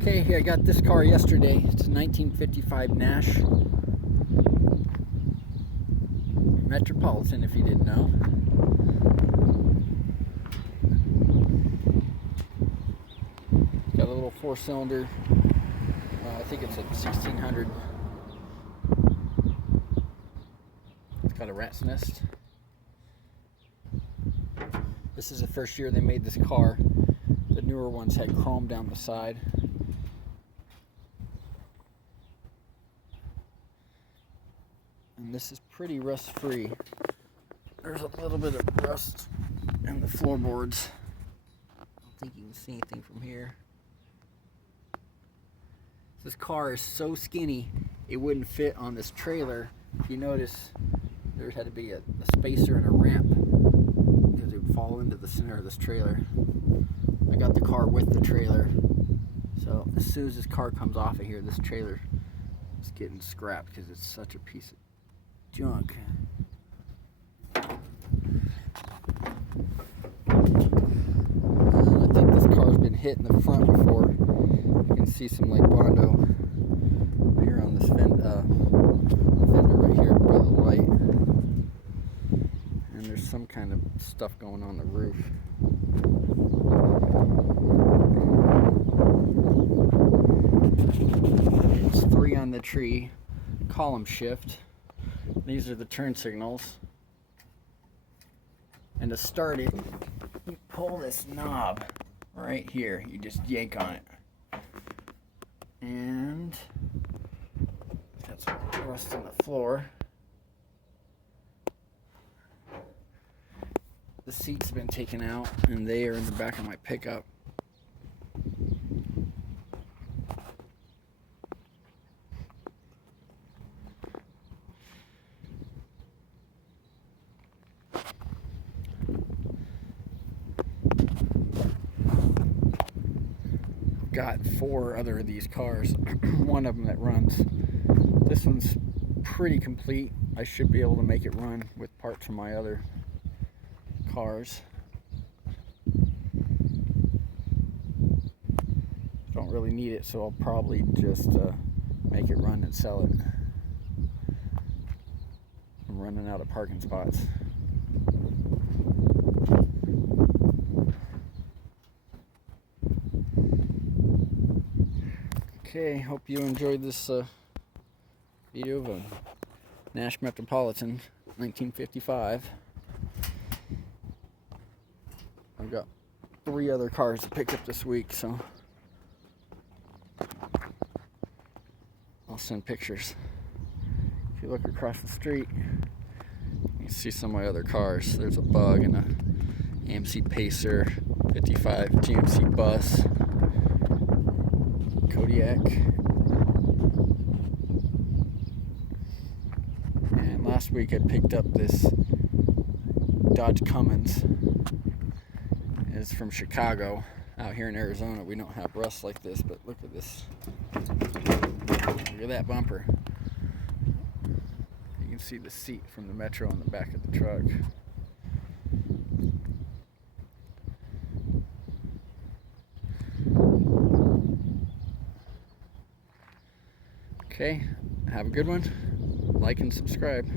Okay, I got this car yesterday. It's a 1955 Nash Metropolitan, if you didn't know. Got a little four-cylinder. I think it's a 1600. It's got a rat's nest. This is the first year they made this car. The newer ones had chrome down the side. And this is pretty rust free. There's a little bit of rust in the floorboards. I don't think you can see anything from here. This car is so skinny it wouldn't fit on this trailer. If you notice, there had to be a spacer and a ramp because it would fall into the center of this trailer. I got the car with the trailer, so as soon as this car comes off of here, this trailer is getting scrapped because it's such a piece of junk. I think this car's been hit in the front before. You can see some like Bondo here on this fender right here by the light. And there's some kind of stuff going on the roof. It's 3 on the tree, column shift. These are the turn signals. And to start it, you pull this knob right here. You just yank on it. And got some rust on the floor. The seats have been taken out, and they are in the back of my pickup. Got 4 other of these cars. One of them that runs. This one's pretty complete. I should be able to make it run with parts from my other cars. Don't really need it, so I'll probably just make it run and sell it. I'm running out of parking spots. Okay, hope you enjoyed this video of a Nash Metropolitan 1955. I've got 3 other cars to pick up this week, so I'll send pictures. If you look across the street, you can see some of my other cars. There's a Bug and a AMC Pacer, 55 GMC bus, Kodiak, and last week I picked up this Dodge Cummins. It's from Chicago. Out here in Arizona we don't have rust like this, but look at this. Look at that bumper. You can see the seat from the Metro on the back of the truck. Okay, have a good one. Like and subscribe.